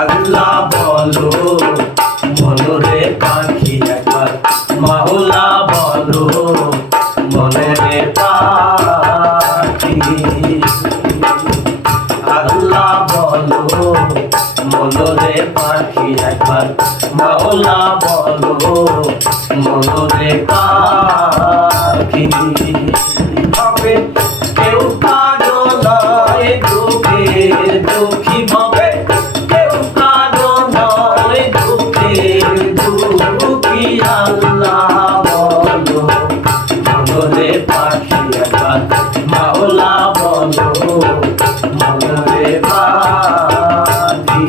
আল্লাহ বলো মনরে পাখি একবার, মাওলা বলো মনরে পাখি। আল্লাহ বলো মনরে পাখি একবার, মাওলা বলো মনরে পাখি। হবে কেউ কারো নয় দুঃখের দুঃখী হবে, কেউ কারো নয় দুঃখের দুঃখী। আল্লাহ বলো মনরে পাখি একবার, মাওলা বলো মনরে পাখি।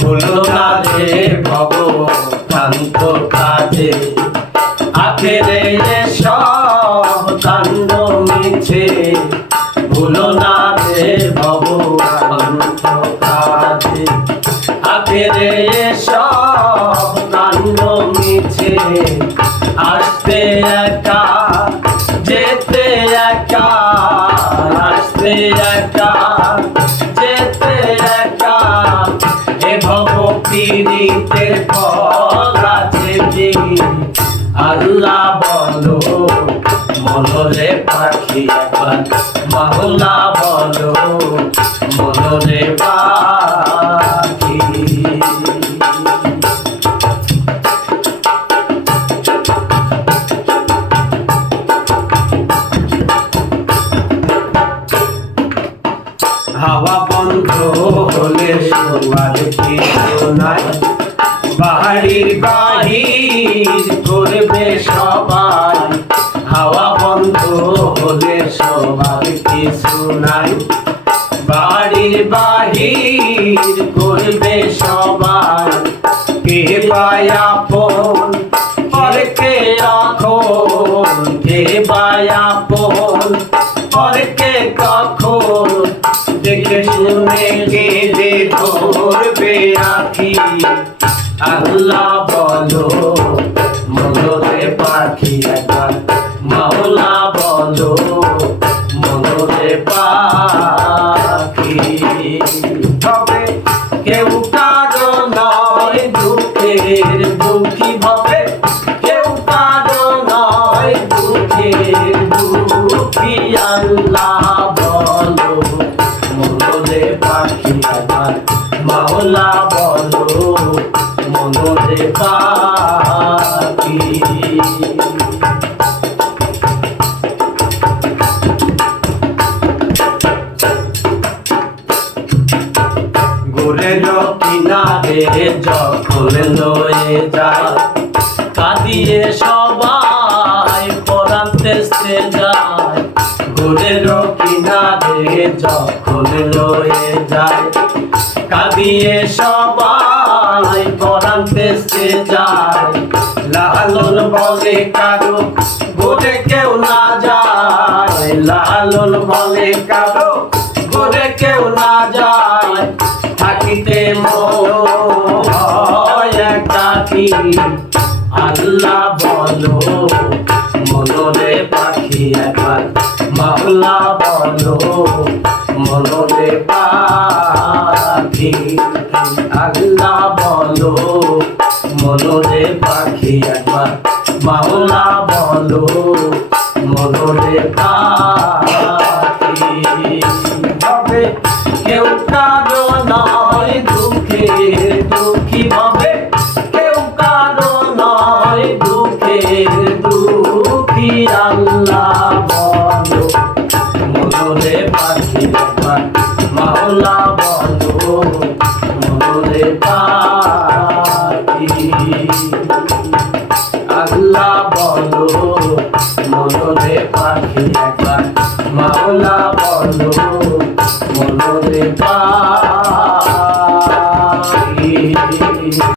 ভুলো না রে ভগবান তো কাজে, আখেরে সব কাণ্ড মিছে। ভুলো না রে ভগবান তো কাজে, আখেরে সব কাণ্ড মিছে। আসতে একা যেতে একা, আসতে একা যেতে একা। এ ভব পীড়িতের ফল আছে যে। আল্লাহ বলো মনরে পাখি একবার, মাওলা বলো মনরে পাখি। হাওয়া বন্ধ হলে শোয়ার কিছু নাই, বাড়ির বাহির করবে সবাই। হাওয়া বন্ধ হলে সবার কিছু নাই, বাড়ির বাহির করবে সবাই। কে বায়াপন পরকে রাখন, কে বায়াপন পরকে কখন। দেখে শুনে কেঁদে ধরবে আঁখি। আল্লাহ বলো মনরে পাখি একবার, মাওলা বলো মনরে পাখি। হবে কেউ কারো নয় দুঃখের দুঃখী হবে, কেউ কারো নয় দুঃখের দুঃখী। আল্লাহ বলো মনরে পাখি একবার, মাওলা বলো মনরে পাখি। গোরের কিনারে যখন লয়ে যায়, কাঁদিয়ে সবাই পরান্তে যায়। গোরের কিনারে যখন লয়ে যায়, কাঁদিয়ে সবাই পরান্তে যায়। লালন বলে কারো গোরে কেউ না যায়, লালন বলে কারো গোরে কেউ না যায়। থাকিতে মন হয় একাকী। আল্লাহ বলো মনরে পাখি একবার, মাওলা বলো মনরে পাখি। আল্লাহ বলো মনরে পাখি একবার, মাওলা বলো মনরে পাখি। হবে কেউ কারো নয় দুঃখের দুঃখী হবে, কেউ কারো নয় দুঃখের দুঃখী। আল্লাহ বলো মনরে পাখি একবার, মাওলা বলো মনরে পাখি। আল্লাহ বলো মনরে পাখি একবার, মাওলা বলো